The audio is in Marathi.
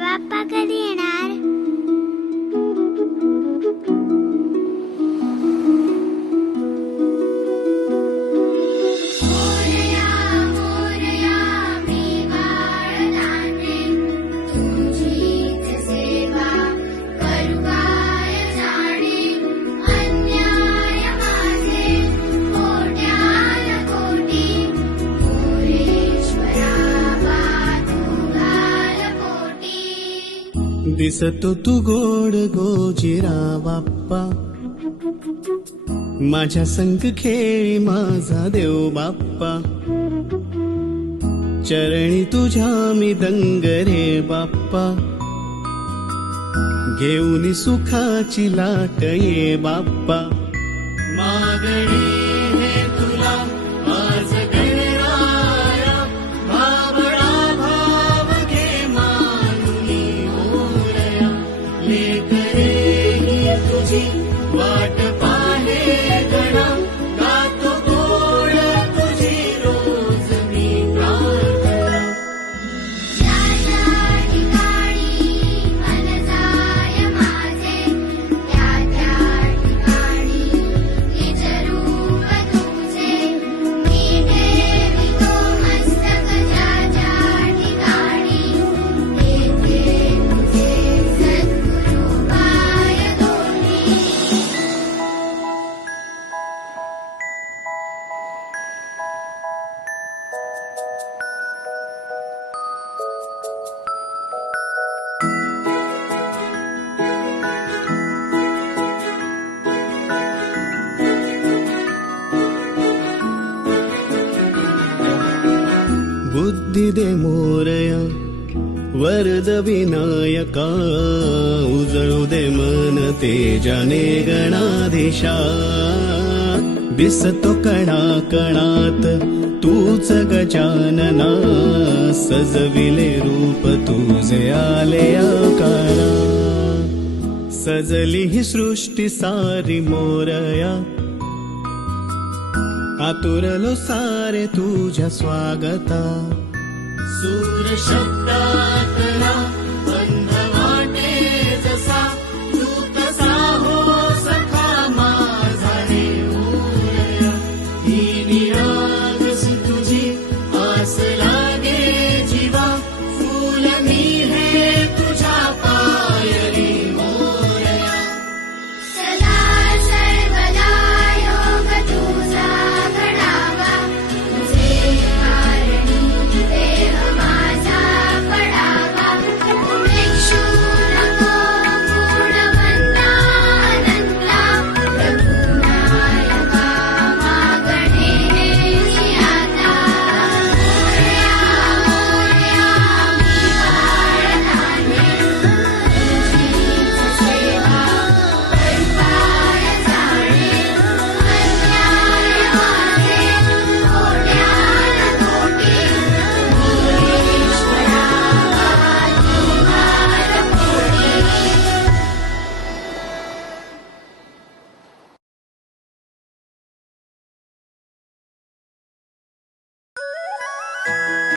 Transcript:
बाप्पा कधी येणार? दिसतो तू गोड गोजिरा बाप्पा, माझ्या संग खेळी माझा देव बाप्पा, चरणी तुझ्या मी दंग रे बाप्पा, घेऊन सुखाची लाट ये बाप्पा, मागणी हे तुला आज गणराया, भावळा भाव घे मानुनी मोरया, लेकरे ही तुझी वाट पाहे गणा, गातो गोड तुझी रोज मी प्रार्थना. बुद्धी दे मोरया वरद विनायका, उजळू दे मन तेजाने गणाधीशा, दिसतो कणा कणात तूच गजानना, सजविले रूप तुझे आले आकारा, सजली ही सृष्टी सारी मोरया, आतुरलो सारे तुझ्या स्वागता, सूर शब्द